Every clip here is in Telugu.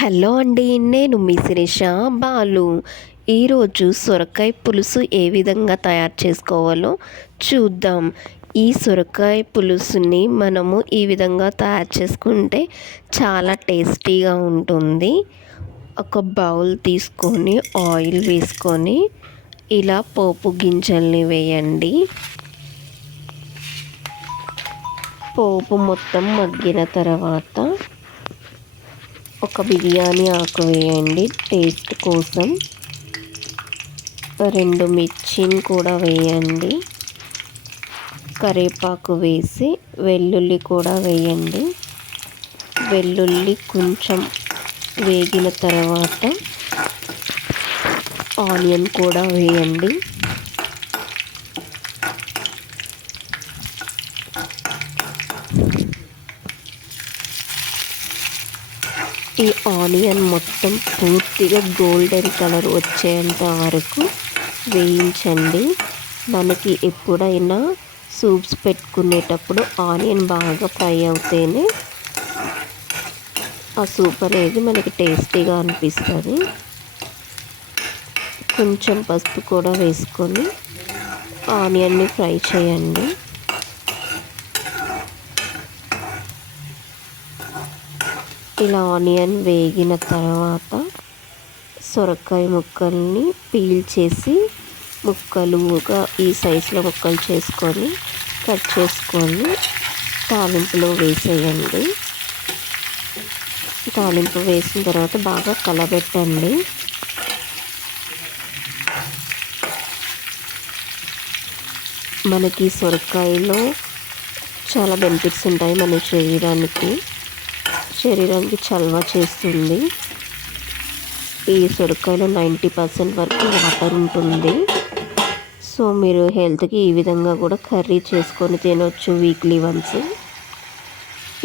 హలో అండి, నేను మీ శిరీష బాలు. ఈరోజు సొరకాయ పులుసు ఏ విధంగా తయారు చేసుకోవాలో చూద్దాం. ఈ సొరకాయ పులుసుని మనము ఈ విధంగా తయారు చేసుకుంటే చాలా టేస్టీగా ఉంటుంది. ఒక బౌల్ తీసుకొని ఆయిల్ వేసుకొని ఇలా పోపు గింజల్ని వేయండి. పోపు మొత్తం మగ్గిన తర్వాత ఒక బిర్యానీ ఆకు వేయండి టేస్ట్ కోసం. 2 మిర్చిని కూడా వేయండి. కరివేపాకు వేసి వెల్లుల్లి కూడా వేయండి. వెల్లుల్లి కొంచెం వేగిన తర్వాత ఆనియన్ కూడా వేయండి. ఈ ఆనియన్ మొత్తం పూర్తిగా గోల్డెన్ కలర్ వచ్చేంత వరకు వేయించండి. మనకి ఎప్పుడైనా సూప్స్ పెట్టుకునేటప్పుడు ఆనియన్ బాగా ఫ్రై అవుతేనే ఆ సూప్ అనేది మనకి టేస్టీగా అనిపిస్తుంది. కొంచెం పసుపు కూడా వేసుకొని ఆనియన్ని ఫ్రై చేయండి. ఇలా ఆనియన్ వేగిన తర్వాత సొరకాయ ముక్కల్ని పీల్ చేసి ముక్కలుగా ఈ సైజులో ముక్కలు చేసుకొని కట్ చేసుకొని తాలింపులో వేసేయండి. తాలింపు వేసిన తర్వాత బాగా కలబెట్టండి. మనకి సొరకాయలో చాలా బెనిఫిట్స్ ఉంటాయి. మన శరీరానికి చలవ చేస్తుంది. ఈ సొరకాయలో 90% వరకు వాటర్ ఉంటుంది. సో మీరు హెల్త్కి ఈ విధంగా కూడా కర్రీ చేసుకొని తినొచ్చు వీక్లీ వన్స్.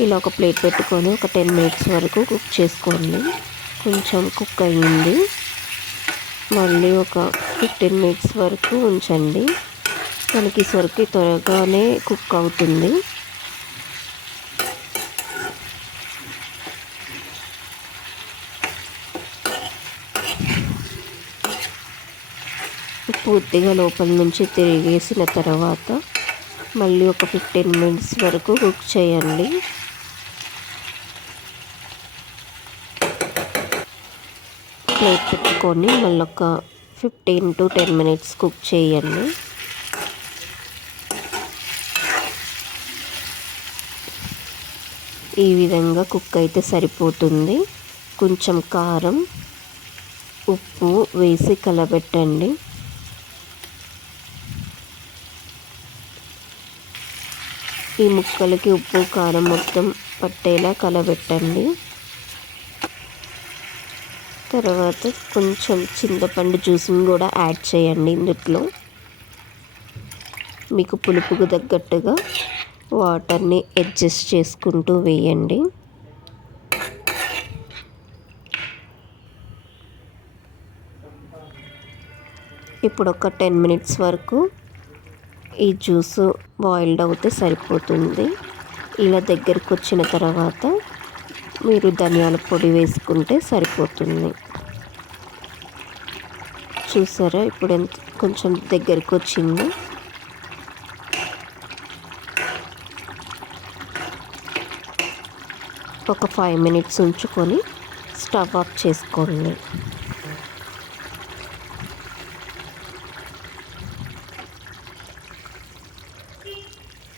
ఇలా ఒక ప్లేట్ పెట్టుకొని ఒక 10 మినిట్స్ వరకు కుక్ చేసుకోండి. కొంచెం కుక్ అయ్యింది, మళ్ళీ ఒక 15 మినిట్స్ వరకు ఉంచండి. మనకి సొరకాయ త్వరగానే కుక్ అవుతుంది. పూర్తిగా లోపల నుంచి తిరిగేసిన తర్వాత మళ్ళీ ఒక 15 మినిట్స్ వరకు కుక్ చేయండి. ప్లేట్ పెట్టుకొని మళ్ళీ ఒక 15 to 10 మినిట్స్ కుక్ చేయండి. ఈ విధంగా కుక్ అయితే సరిపోతుంది. కొంచెం కారం, ఉప్పు వేసి కలబెట్టండి. ఈ ముక్కలకి ఉప్పు కారం మొత్తం పట్టేలా కలబెట్టండి. తర్వాత కొంచెం చింతపండు జ్యూస్ని కూడా యాడ్ చేయండి. ఇందులో మీకు పులుపుకు తగ్గట్టుగా వాటర్ని అడ్జస్ట్ చేసుకుంటూ వేయండి. ఇప్పుడు ఒక 10 మినిట్స్ వరకు ఈ జ్యూస్ బాయిల్డ్ అవుతే సరిపోతుంది. ఇలా దగ్గరికి వచ్చిన తర్వాత మీరు ధనియాల పొడి వేసుకుంటే సరిపోతుంది. చూసారా ఇప్పుడు కొంచెం దగ్గరికి వచ్చింది. ఒక 5 మినిట్స్ ఉంచుకొని స్టవ్ ఆఫ్ చేసుకోండి.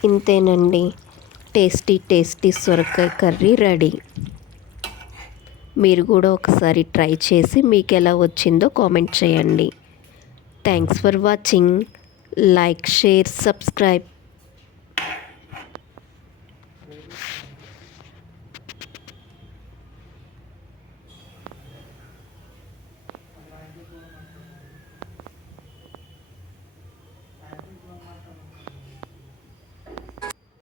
ఇంతేనండి, టేస్టీ సొరకాయ కర్రీ రెడీ. మీరు కూడా ఒకసారి ట్రై చేసి మీకు ఎలా వచ్చిందో కామెంట్ చేయండి. Thanks for watching. Like, share, subscribe.